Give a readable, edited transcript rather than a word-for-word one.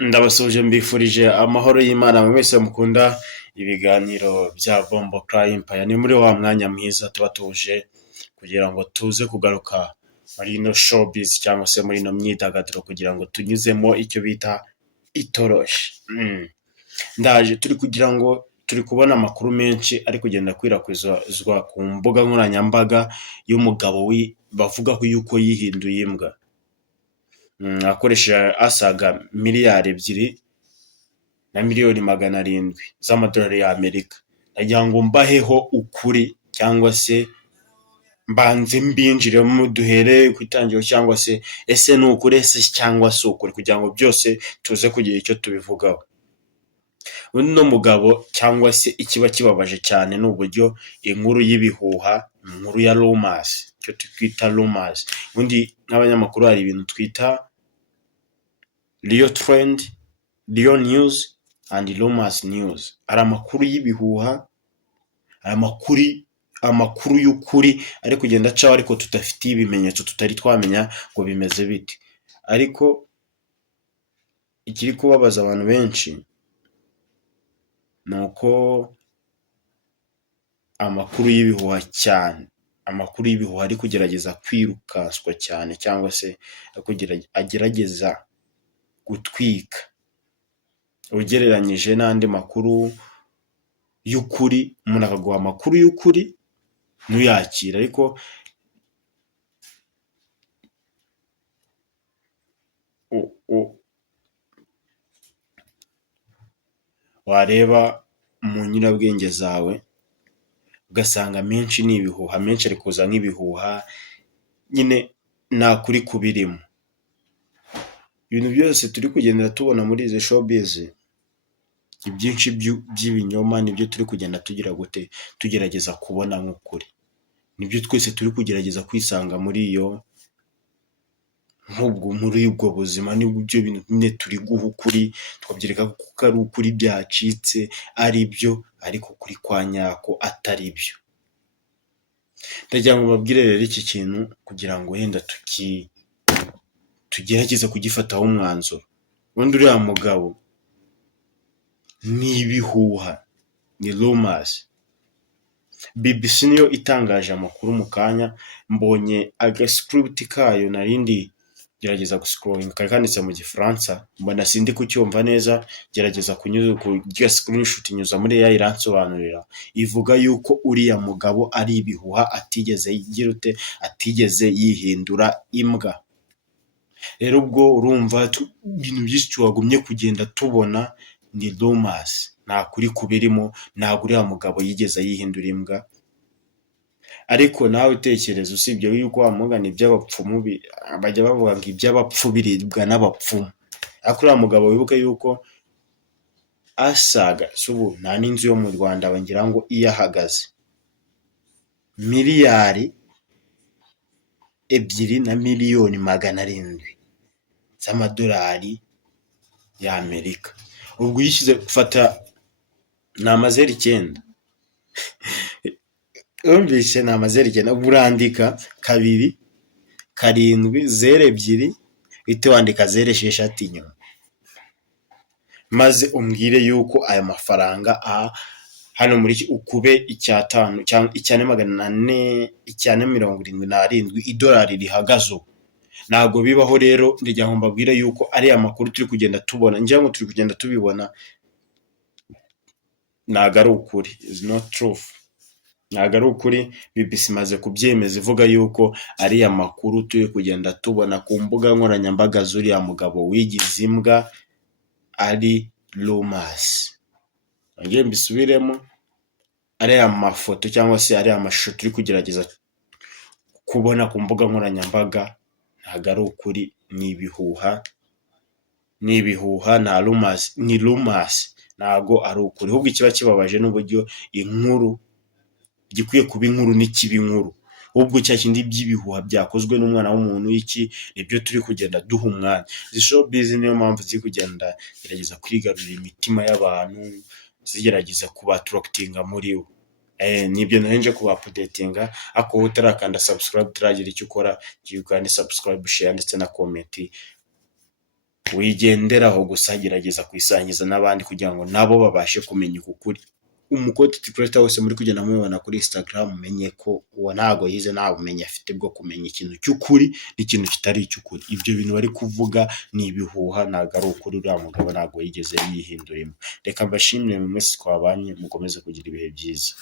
Ndabasuje mbifurije amahoro y'Imana mwese mukunda ibiganiro bya Bombo Crime Empire. Ni muri wa mwanya mwiza tuba tuje kugira ngo tuze kugaruka muri no showbiz cyangwa se muri no myidagaduro kugira ngo tunyuzemo icyo bita itoroshi. Ndaje turi kubona amakuru menshi ari kugenda kwirakwizwa ku mbuga nkoranyambaga y'umugabo bavuga ko yuko yihinduye imbwa. Akoresha asaga miliyari 2,700,000 z'amadolari y'Amerika. Nagira ngo mbaheho ukuri cyangwa se mbanze mbinjiremo duhere ku itangiro cyangwa se ese ni ukuri ese cyangwa se ukuri kugira ngo byose tuze kugira icyo tubivugaho. Uno mugabo cyangwa se ikiba kibabaje cyane n'uburyo inkuru y'ibihuha, inkuru ya rumors, cyo twita rumors. Undi n'abanyamakuru hari ibintu twita real trend, real news and rumors news. Ari amakuru y'ibihuha, amakuru y'ukuri ari kugenda acaho ariko tudafite ibimenyetso tutari twamenya ngo bimeze biti. Ariko ikiri kubabaza abantu benshi nuko amakuru y'ibihuha ari kugerageza kwirukaswa cyane cyangwa se agerageza gutwika ugereranyije n'andi makuru y'ukuri. Umuntu akaguha amakuru y'ukuri ntuyakira, ariko wareba mu nyurabwenge zawe ugasanga menshi ni ibihuha, menshi ari kuza nk'ibihuha, nyine nta kuri kubirimo. Ibintu byose turi kugenda tubona muri izi showbiz ibyinshi by'ibinyoma nibyo turi kugenda tugerageza kubona nk'ukuri, nibyo twese turi kugerageza kwisanga muri ubwo buzima. Nibyo bintu nyine turi guha ukuri, twabyereka ko ari ukuri byacitse ari byo, ariko kuri kwa nyako atari byo. Ndagira ngo babwire rero iki kintu kugira ngo yenda tugerageze kugifataho umwanzuro. Ubundi uriya mugabo ni ibihuha, ni rumors. BBC niyo itangaje amakuru mu kanya, mbonye agascript kayo narindi gerageza guscrolling kari kanditse mu Gifaransa, mbona sindi kucyumva neza, gerageza kunyuza screenshot nyuza muri ya iransobanurira, ivuga yuko uriya mugabo ari ibihuha, atigeze yihindura imbwa. Rero ubwo urumva ibintu byinshi wagumye kugenda tubona ni rumors, nta kuri kubirimo, ntabwo uriya mugabo yigeze yihindura imbwa. Ariko nawe utekereza, usibye yuko wamugana iby'abapfumu bajya bavuga ngo iby'abapfu biribwa n'abapfumu, ariko uriya mugabo wibuke yuko asaga subu nta n'inzu yo mu Rwanda bangira ngo iyahagaze miliyari 2,700,000 z'amadolari y'Amerika. Ubwo yishyize gufata ni amazeri 9 umvise ni amazeri 9, burandika 2 7 0 2 uhite wandika 0 inyuma, maze umbwire yuko aya mafaranga hano muri ukube 5 cyangwa 477 idolari rihagaze. Ntago bibaho. Rero ndigira ngo mbabwire yuko ari amakuru turi kugenda tubona, njye ngo turi kugenda tubibona, ntago ari ukuri, is not truth, ntago ari ukuri. BBC maze kubyemeza ivuga yuko ari amakuru turi kugenda tubona ku mbuga nkoranyambaga z'uriya mugabo wigize imbwa, ari rumors. Ngiye mbisubiremo, ari amafoto cyangwa se ari amashusho turi kugerageza kubona ku mbuga nkoranyambaga, ntago ari ukuri, ni ibihuha, nta rumors, ni rumors, ntago ari ukuri. Ahubwo ikiba kibabaje n'uburyo inkuru gikwiye kuba inkuru n'ikiba inkuru, ahubwo cya kindi by'ibihuha byakozwe n'umwana w'umuntu nibyo turi kugenda duha umwanya. Izi showbiz niyo mpamvu ziri kugenda gerageza kwigarurira imitima y'abantu, zigerageza kubatractinga muri bo. Nibyo narenje kubapudetinga, ako utarakanda subscribe turagira icyo ukora, kandi subscribe, share ndetse na comment. wigenderaho gusa, gerageza kwisangiza n'abandi kugira ngo nabo babashe kumenya uku kuri. Umucontent creator wese muri kugenda mubibona kuri Instagram, menye ko uwo ntago yize, nta bumenyi afite bwo kumenya ikintu cy'ukuri n'ikintu kitari icy'ukuri. Ibyo bintu bari kuvuga ni ibihuha, ntago ari ukuri. Uriya mugabo ntago yigeze yihindurimo. Reka mbashimire mwese twabanye, mukomeze kugira ibihe byiza.